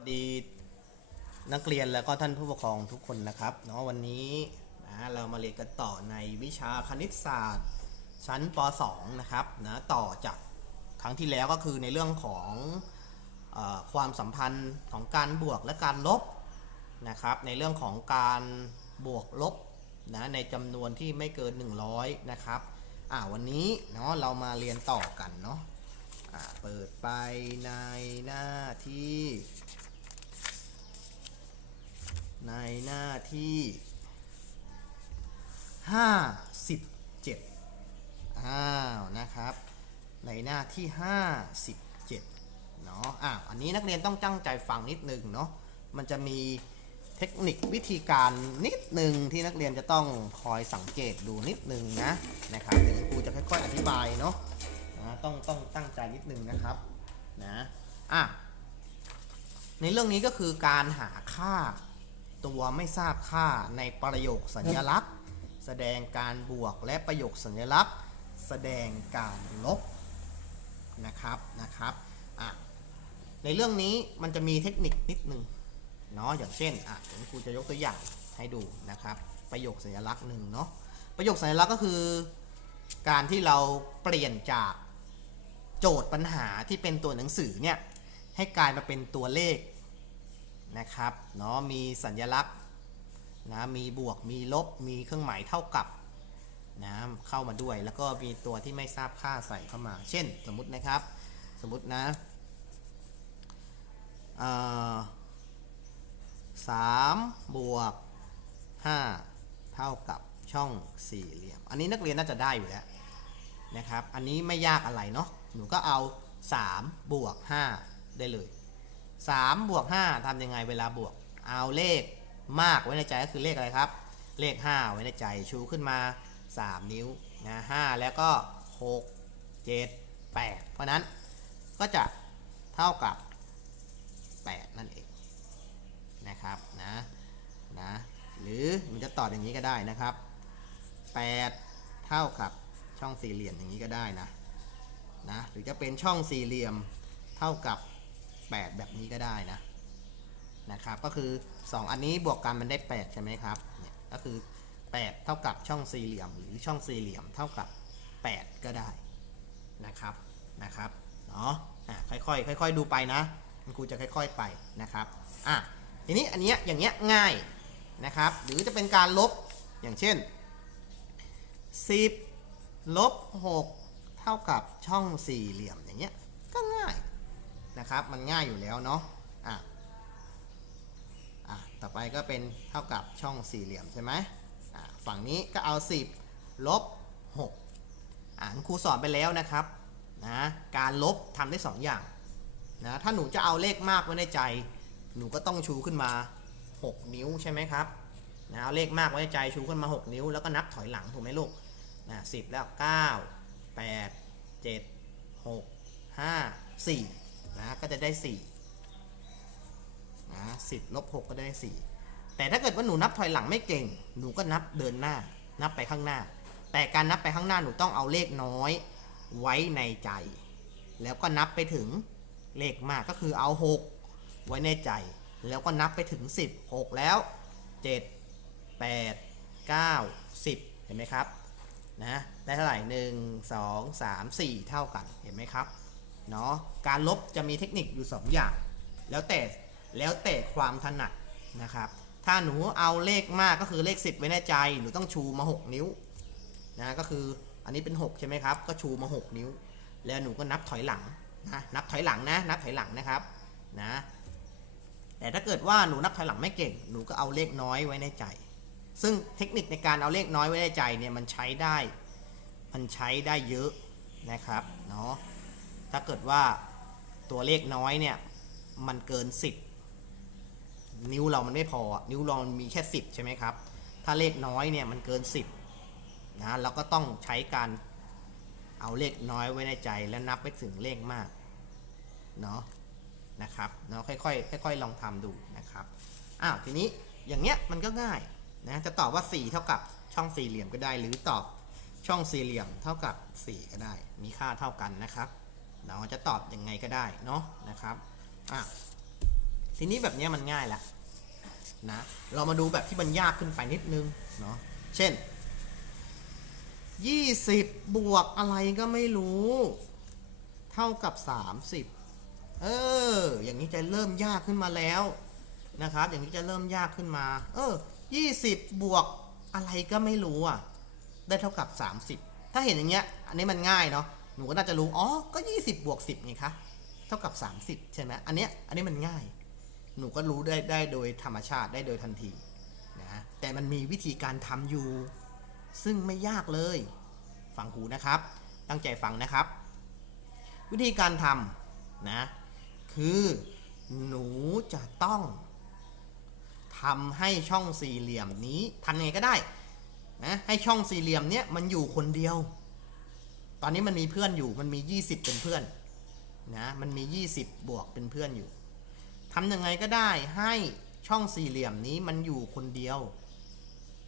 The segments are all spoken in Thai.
วัสดีนักเรียนแล้วก็ท่านผู้ปกครองทุกคนนะครับเนาะวันนี้นะเรามาเรียนกันต่อในวิชาคณิตศาสตร์ ชั้นป .2 นะครับนะต่อจากครั้งที่แล้วก็คือในเรื่องของอความสัมพันธ์ของการบวกและการลบนะครับ ในเรื่องของการบวกลบนะในจำนวนที่ไม่เกิน 100 นะครับอ่าวันนี้เนาะเรามาเรียนต่อกันเนาะเปิดไปในหน้าที่ ในหน้าที่ 57 อ้าวนะครับ ในหน้าที่ 57 เนาะอะอันนี้นักเรียนต้องตั้งใจฟังนิดนึงเนาะ มันจะมีเทคนิควิธีการนิดนึงที่นักเรียนจะต้องคอยสังเกตดูนิดนึงนะนะครับเดี๋ยวครูจะค่อยๆอธิบายเนาะนะต้องต้องตั้งใจนิดนึงนะครับนะอะในเรื่องนี้ก็คือการหาค่า ตัวไม่ทราบค่าในประโยคสัญลักษณ์ แสดงการบวกและประโยคสัญลักษณ์ แสดงการลบนะครับนะครับอะในเรื่องนี้มันจะมีเทคนิคนิดนึงเนาะอย่างเช่นอะเดี๋ยวครูจะยกตัวอย่างให้ดูนะครับ ประโยคสัญลักษณ์หนึ่งเนาะประโยคสัญลักษณ์ก็คือ การที่เราเปลี่ยนจากโจทย์ปัญหาที่เป็นตัวหนังสือเนี่ยให้กลายมาเป็นตัวเลข นะครับเนาะมีสัญลักษณ์นะมีบวกมีลบมีเครื่องหมายเท่ากับนะเข้ามาด้วย แล้วก็มีตัวที่ไม่ทราบค่าใส่เข้ามา เช่น สมมตินะครับ สมมตินะสามบวกห้าเท่ากับช่องสี่เหลี่ยม อันนี้นักเรียนน่าจะได้อยู่แล้วนะครับ อันนี้ไม่ยากอะไรเนาะหนูก็เอา 3 บวก 5 ได้เลย 3บวก5ทำยังไงเวลาบวก เอาเลขมากไว้ในใจก็คือเลขอะไรครับ เลข 5 ไว้ในใจชูขึ้นมา 3 นิ้วนะ5แล้วก็ 6 7 8 เพราะนั้นก็จะเท่ากับ 8 นั่นเองนะครับนะนะหรือมันจะตอบอย่างนี้ก็ได้นะครับ 8 เท่ากับช่องสี่เหลี่ยมอย่างนี้ก็ได้นะนะหรือจะเป็นช่องสี่เหลี่ยมเท่ากับ 8 แบบนี้ก็ได้นะนะครับก็คือ 2 อันนี้บวกกันมันได้ 8 ใช่ไหมครับเนี่ยก็คือ 8 เท่ากับช่องสี่เหลี่ยม หรือช่องสี่เหลี่ยมเท่ากับ 8 ก็ได้นะครับนะครับเนาะอะค่อยๆค่อย ๆ ดูไปนะคุณครูจะค่อย ๆไปนะครับอะทีนี้อันเนี้ยอย่างเงี้ยง่ายนะครับหรือจะเป็นการลบอย่างเช่น 10ลบ6เท่ากับช่องสี่เหลี่ยมอย่างเงี้ยก็ง่าย นะครับ มันง่ายอยู่แล้วเนาะอะอะต่อไปก็เป็นเท่ากับช่องสี่เหลี่ยมใช่ไหมอะฝั่งนี้ก็เอา 10 ลบ 6อะคุณครูสอนไปแล้วนะครับนะการลบทำได้ 2 อย่างนะถ้าหนูจะเอาเลขมากไว้ในใจ หนูก็ต้องชูขึ้นมา 6 นิ้วใช่ไหมครับนะเอาเลขมากไว้ในใจชูขึ้นมา 6 นิ้ว แล้วก็นับถอยหลังถูกไหมลูกนะสิบแล้ว 9 8 7 6 5 4 นะก็จะได้4นะสิบลบ6ก็ได้ 4 แต่ถ้าเกิดว่าหนูนับถอยหลังไม่เก่ง หนูก็นับเดินหน้า นับไปข้างหน้า แต่การนับไปข้างหน้าหนูต้องเอาเลขน้อยไว้ในใจ แล้วก็นับไปถึงเลขมากก็คือเอา 6 ไว้ในใจ แล้วก็นับไปถึง 10 6 แล้ว 7 8 9 10 เห็นไหมครับนะได้เท่าไหร่ 1 2 3 4 เท่ากันเห็นไหมครับ เนาะการลบจะมีเทคนิคอยู่ 2 อย่าง แล้วแต่แล้วแต่ความถนัดนะครับ ถ้าหนูเอาเลขมากก็คือเลข 10 ไว้ในใจ หนูต้องชูมา 6 นิ้วนะก็คืออันนี้เป็น 6 ใช่ไหมครับ ก็ชูมา 6 นิ้ว แล้วหนูก็นับถอยหลังนะนับถอยหลังนะ นับถอยหลังนะครับนะแต่ถ้าเกิดว่าหนูนับถอยหลังไม่เก่ง หนูก็เอาเลขน้อยไว้ในใจ ซึ่งเทคนิคในการเอาเลขน้อยไว้ในใจเนี่ยมันใช้ได้ มันใช้ได้เยอะนะครับเนาะ ถ้าเกิดว่าตัวเลขน้อยเนี่ย มันเกิน 10 นิ้วเรามันไม่พอ นิ้วเรามันมีแค่ 10 ใช่ไหมครับ ถ้าเลขน้อยเนี่ยมันเกิน 10นะเราก็ต้องใช้การเอาเลขน้อยไว้ในใจแล้วนับไปถึงเลขมากเนาะนะครับเนาะค่อยๆค่อยๆลองทำดูนะครับอ้าวทีนี้อย่างเงี้ยมันก็ง่ายนะจะตอบว่า 4 เท่ากับช่องสี่เหลี่ยมก็ได้ หรือตอบช่องสี่เหลี่ยมเท่ากับ 4 ก็ได้ มีค่าเท่ากันนะครับ เราจะตอบยังไงก็ได้เนาะนะครับอะทีนี้แบบนี้มันง่ายละนะเรามาดูแบบที่มันยากขึ้นไปนิดนึงเนาะเช่น 20 บวกอะไรก็ไม่รู้ เท่ากับ 30 เออ อย่างนี้จะเริ่มยากขึ้นมาแล้วนะครับ อย่างนี้จะเริ่มยากขึ้นมา เออ 20 บวกอะไรก็ไม่รู้อะ ได้เท่ากับ 30 ถ้าเห็นอย่างเงี้ย อันนี้มันง่ายเนาะ หนูก็น่าจะรู้ อ๋อ ก็ 20 บวก 10ไงคะ เท่ากับ 30 ใช่ไหมอันเนี้ย อันนี้มันง่าย หนูก็รู้ได้ได้โดยธรรมชาติได้โดยทันทีนะ แต่มันมีวิธีการทำอยู่ ซึ่งไม่ยากเลย ฟังหูนะครับ ตั้งใจฟังนะครับ วิธีการทำนะ คือหนูจะต้องทำให้ช่องสี่เหลี่ยมนี้ทำยังไงก็ได้นะ ให้ช่องสี่เหลี่ยมเนี้ยมันอยู่คนเดียว ตอนนี้มันมีเพื่อนอยู่ มันมี 20 เป็นเพื่อนนะมันมี 20 บวกเป็นเพื่อนอยู่ทำยังไงก็ได้ให้ช่องสี่เหลี่ยมนี้มันอยู่คนเดียว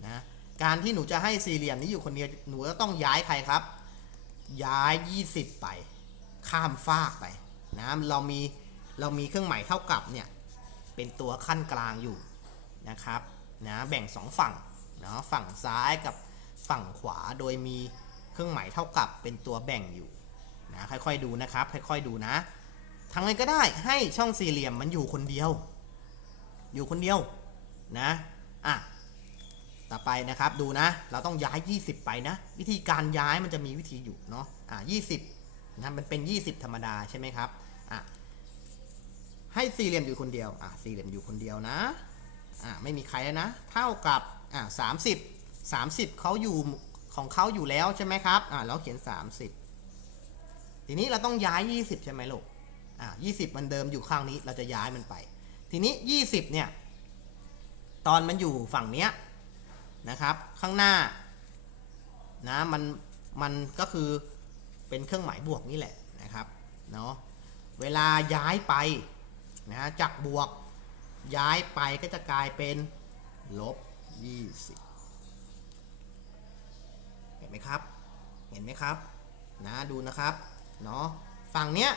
นะการที่หนูจะให้สี่เหลี่ยมนี้อยู่คนเดียวหนูจะต้องย้ายใครครับ ย้าย 20 ไป ข้ามฟากไปนะเรามีเรามีเครื่องหมายเท่ากับเนี่ยเป็นตัวขั้นกลางอยู่นะครับนะแบ่งสองฝั่งเนาะฝั่งซ้ายกับฝั่งขวาโดยมี เครื่องหมายเท่ากับเป็นตัวแบ่งอยู่นะค่อยๆดูนะครับ ค่อยๆดูนะทำไงก็ได้ให้ช่องสี่เหลี่ยมมันอยู่คนเดียว อยู่คนเดียวนะอะต่อไปนะครับดูนะ เราต้องย้าย 20 ไปนะ วิธีการย้ายมันจะมีวิธีอยู่เนาะอะ20นะมันเป็น 20 ธรรมดาใช่ไหมครับอะให้สี่เหลี่ยมอยู่คนเดียวอะสี่เหลี่ยมอยู่คนเดียวนะอะไม่มีใครแล้วนะ เท่ากับอะ30 30เขาอยู่ ของเขาอยู่แล้วใช่ไหมครับ อะเราเขียน 30 ทีนี้เราต้องย้าย 20 ใช่ไหมลูก อะ20 มันเดิมอยู่ข้างนี้ เราจะย้ายมันไป ทีนี้ 20 เนี่ย ตอนมันอยู่ฝั่งเนี้ยนะครับ ข้างหน้า นะ มัน มันก็คือเป็นเครื่องหมายบวกนี่แหละนะครับ เนาะ เวลาย้ายไปนะจากบวกย้ายไปก็จะกลายเป็นลบ 20 ห็นไหมครับ เห็นไหมครับ นะดูนะครับ เนาะฝั่งเนี้ย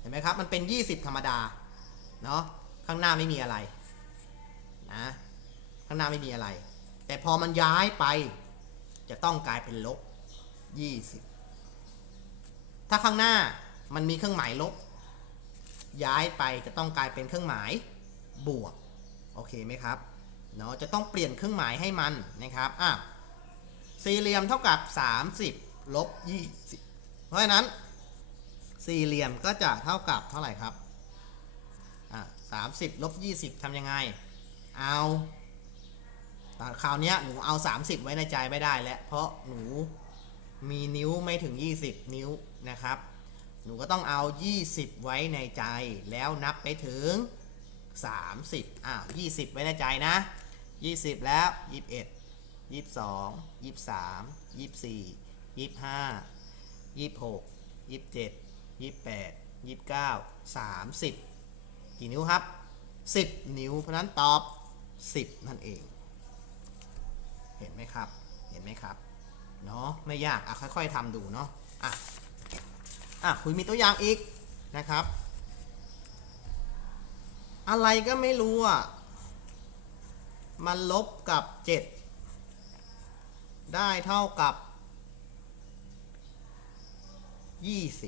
เห็นไหมครับ มันเป็น 20 ธรรมดา เนาะข้างหน้าไม่มีอะไร นะ ข้างหน้าไม่มีอะไร แต่พอมันย้ายไป จะต้องกลายเป็นลบ 20 ถ้าข้างหน้ามันมีเครื่องหมายลบ ย้ายไปจะต้องกลายเป็นเครื่องหมายบวก โอเคไหมครับ เนาะ จะต้องเปลี่ยนเครื่องหมายให้มันนะครับ อะ สี่เหลี่ยมเท่ากับ 30ลบ20 เพราะฉะนั้น สี่เหลี่ยมก็จะเท่ากับเท่าไหร่ครับอะสามสิบลบยี่สิบทำยังไง เอาแต่คราวนี้หนูเอา 30 ไว้ในใจไม่ได้แล้ว เพราะหนูมีนิ้วไม่ถึง 20 นิ้วนะครับ หนูก็ต้องเอา 20 ไว้ในใจแล้วนับไปถึง 30 อ้าว 20 ไว้ในใจนะ 20 แล้ว 21 22 23 24 25 26 27 28 29 30กี่นิ้วครับ10นิ้วเพราะนั้นตอบ10นั่นเอง เห็นไหมครับ เห็นไหมครับ เนาะไม่ยาก อะ ค่อย ๆทำดูเนาะ อะ อะ คุยมีตัวอย่างอีกนะครับ อะไรก็ไม่รู้อะ มันลบกับ7 ได้เท่ากับ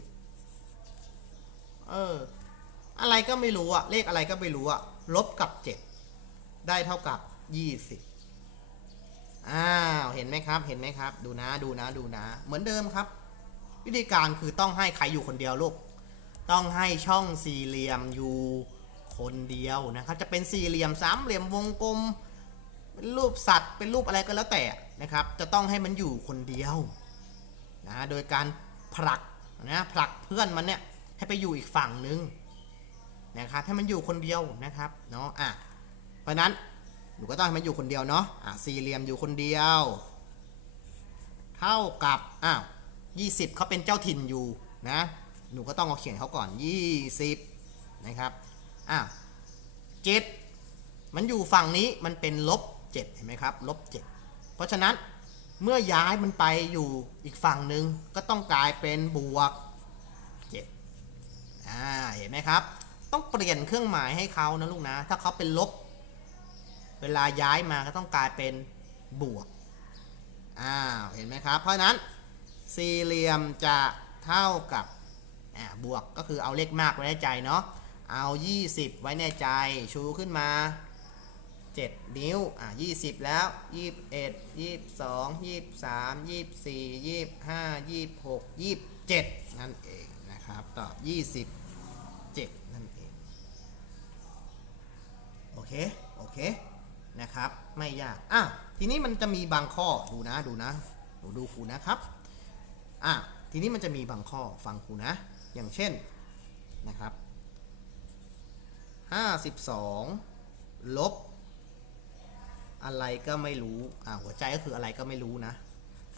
20 เออ อะไรก็ไม่รู้อะเลขอะไรก็ไม่รู้อะลบกับ 7 ได้เท่ากับ 20 อ้าว เห็นไหมครับ เห็นไหมครับ ดูนะ ดูนะ ดูนะ เหมือนเดิมครับ วิธีการคือต้องให้ใครอยู่คนเดียวลูก ต้องให้ช่องสี่เหลี่ยมอยู่คนเดียวนะครับ จะเป็นสี่เหลี่ยมสามเหลี่ยมวงกลม เป็นรูปสัตว์ เป็นรูปอะไรก็แล้วแต่ นะครับ จะต้องให้มันอยู่คนเดียวนะโดยการผลักนะผลักเพื่อนมันเนี่ยให้ไปอยู่อีกฝั่งนึงนะครับให้มันอยู่คนเดียวนะครับเนาะอะเพราะนั้นหนูก็ต้องให้มันอยู่คนเดียวเนาะอะสี่เหลี่ยมอยู่คนเดียว เท่ากับอ้าวยี่สิบเขาเป็นเจ้าถิ่นอยู่นะหนูก็ต้องเอาเขียนเขาก่อนยี่สิบนะครับอ้าวเจ็ดมันอยู่ฝั่งนี้มันเป็นลบเจ็ดเห็นไหมครับลบเจ็ด เพราะฉะนั้นเมื่อย้ายมันไปอยู่อีกฝั่งหนึ่งก็ต้องกลายเป็นบวก7อ่าเห็นไหมครับ ต้องเปลี่ยนเครื่องหมายให้เขานะลูกนะ ถ้าเขาเป็นลบ เวลาย้ายมาก็ต้องกลายเป็นบวกอ้าวเห็นไหมครับ เพราะฉะนั้นสี่เหลี่ยมจะเท่ากับอ่าบวกก็คือเอาเลขมากไว้ในใจเนาะเอา 20 ไว้ในใจชูขึ้นมา 7 นิ้ว อะ 20 แล้ว 21 22 23 24 25 26 27 นั่นเองนะครับ ตอบ 27 นั่นเอง โอเค โอเค นะครับ ไม่ยาก อะ ทีนี้มันจะมีบางข้อ ดูนะ ดูนะหนูดูครูนะครับ อะ ทีนี้มันจะมีบางข้อ ฟังครูนะ อย่างเช่น นะครับ 52ลบ อะไรก็ไม่รู้ อ่าหัวใจก็คืออะไรก็ไม่รู้นะ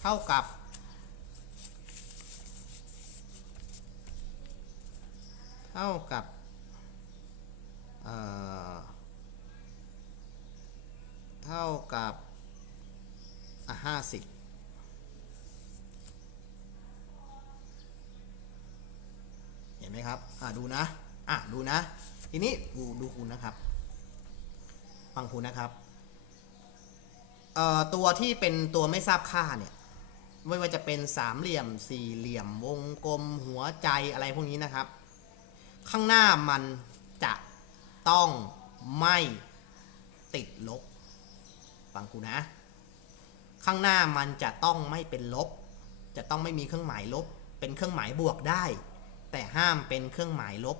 เท่ากับ เท่ากับเอ่อเท่ากับอะห้าสิบเห็นไหมครับ อ่าดูนะ อะดูนะ ทีนี้ดูดูคุณนะครับ ฟังคุณนะครับ ตัวที่เป็นตัวไม่ทราบค่าเนี่ยไม่ว่าจะเป็นสามเหลี่ยมสี่เหลี่ยมวงกลมหัวใจอะไรพวกนี้นะครับ ข้างหน้ามันจะต้องไม่ติดลบฟังกูนะ ข้างหน้ามันจะต้องไม่เป็นลบ จะต้องไม่มีเครื่องหมายลบ เป็นเครื่องหมายบวกได้ แต่ห้ามเป็นเครื่องหมายลบ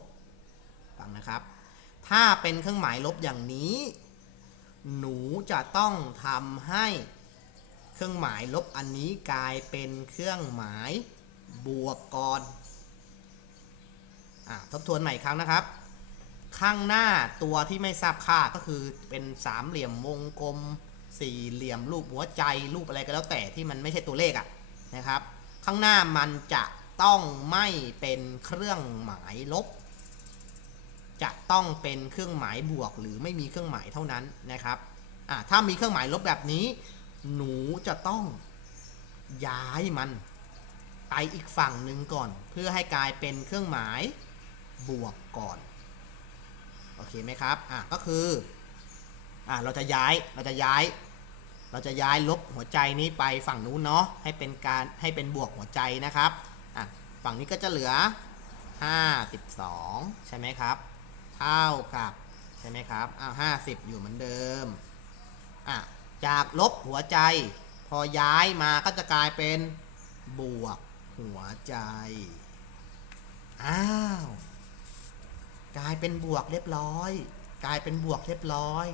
ฟังนะครับ ถ้าเป็นเครื่องหมายลบอย่างนี้ หนูจะต้องทำให้เครื่องหมายลบอันนี้กลายเป็นเครื่องหมายบวกก่อนอะทบทวนใหม่ครั้งนะครับ ข้างหน้าตัวที่ไม่ทราบค่าก็คือเป็นสามเหลี่ยมวงกลม สี่เหลี่ยมรูปหัวใจรูปอะไรก็แล้วแต่ที่มันไม่ใช่ตัวเลขอะนะครับ ข้างหน้ามันจะต้องไม่เป็นเครื่องหมายลบ จะต้องเป็นเครื่องหมายบวก หรือไม่มีเครื่องหมายเท่านั้นนะครับถ้ามีเครื่องหมายลบแบบนี้ หนูจะต้องย้ายมันไปอีกฝั่งหนึ่งก่อน เพื่อให้กลายเป็นเครื่องหมายบวกก่อนโอเคไหมครับอะก็คืออะเราจะย้ายเราจะย้าย เราจะย้ายลบหัวใจนี้ไปฝั่งนู้นเนาะให้เป็นการให้เป็นบวกหัวใจนะครับอะฝั่งนี้ก็จะเหลือ 52 ใช่ไหมครับ เท่ากับ ใช่ไหมครับอ้าว50อยู่เหมือนเดิมอะจากลบหัวใจ พอย้ายมาก็จะกลายเป็นบวกหัวใจ อ้าว กลายเป็นบวกเรียบร้อย กลายเป็นบวกเรียบร้อย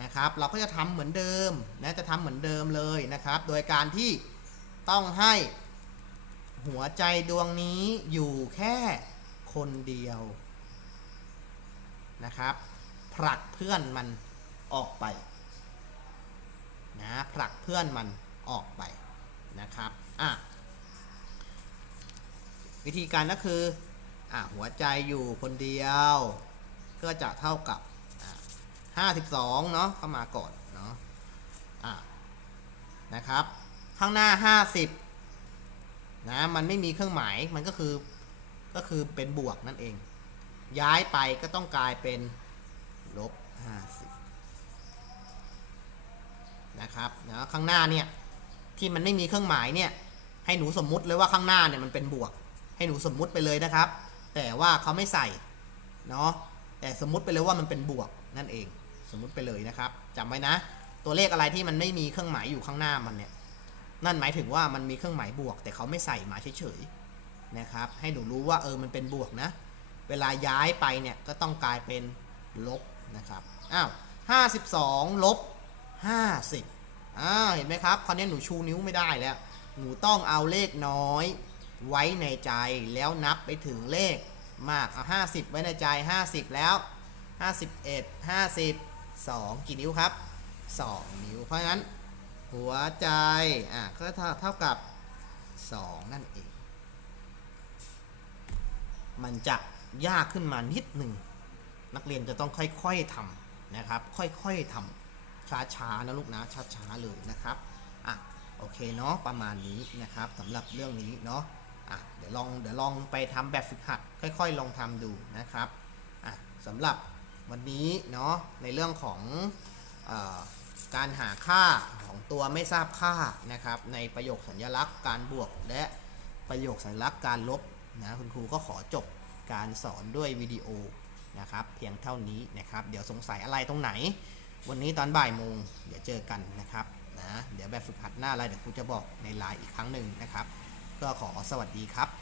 นะครับ เราก็จะทำเหมือนเดิมนะจะทำเหมือนเดิมเลยนะครับ โดยการที่ต้องให้หัวใจดวงนี้อยู่แค่คนเดียว นะครับ ผลักเพื่อนมันออกไปนะผลักเพื่อนมันออกไปนะครับอะวิธีการก็คืออะหัวใจอยู่คนเดียว ก็จะเท่ากับอะ52เนาะเข้ามาก่อนเนาะอะนะครับ ข้างหน้า50นะมันไม่มีเครื่องหมายมันก็คือก็คือเป็นบวกนั่นเอง ย้ายไปก็ต้องกลายเป็นลบ50นะครับนะข้างหน้าเนี่ยที่มันไม่มีเครื่องหมายเนี่ยให้หนูสมมุติเลยว่าข้างหน้าเนี่ยมันเป็นบวก ให้หนูสมมุติไปเลยนะครับ แต่ว่าเขาไม่ใส่เนาะแต่สมมุติไปเลยว่ามันเป็นบวกนั่นเอง สมมุติไปเลยนะครับจำไว้นะ ตัวเลขอะไรที่มันไม่มีเครื่องหมายอยู่ข้างหน้ามันเนี่ยนั่นหมายถึงว่ามันมีเครื่องหมายบวก แต่เขาไม่ใส่มาเฉยๆนะครับ ให้หนูรู้ว่าเออมันเป็นบวกนะ เวลาย้ายไปเนี่ยก็ต้องกลายเป็นลบนะครับอ้าว52ลบ50อ้าวเห็นไหมครับคราวนี้หนูชูนิ้วไม่ได้แล้ว หนูต้องเอาเลขน้อยไว้ในใจแล้วนับไปถึงเลขมากเอา50 ไว้ในใจ 50 แล้ว 51 52 กี่นิ้วครับ 2 นิ้ว เพราะฉะนั้น หัวใจ อะก็เท่าเท่ากับ 2 นั่นเอง มันจะ ยากขึ้นมานิดหนึ่ง นักเรียนจะต้องค่อยๆทำนะครับ ค่อยๆทำช้าๆนะลูกนะช้าๆเลยนะครับอะโอเคเนาะประมาณนี้นะครับสำหรับเรื่องนี้เนาะอะเดี๋ยวลองเดี๋ยวลองไปทำแบบฝึกหัด ค่อยๆ ลองทำดูนะครับอะสำหรับวันนี้เนาะในเรื่องของออการหาค่าของตัวไม่ทราบค่านะครับ ในประโยคสัญลักษณ์การบวกและประโยคสัญลักษณ์การลบนะคุณครูก็ขอจบ การสอนด้วยวิดีโอนะครับเพียงเท่านี้นะครับเดี๋ยวสงสัยอะไรตรงไหน วันนี้ตอนบ่ายโมงเดี๋ยวเจอกันนะครับนะเดี๋ยวแบบฝึกหัดหน้าอะไรเดี๋ยวครูจะบอกในไลน์อีกครั้งหนึ่งนะครับ ก็ขอสวัสดีครับ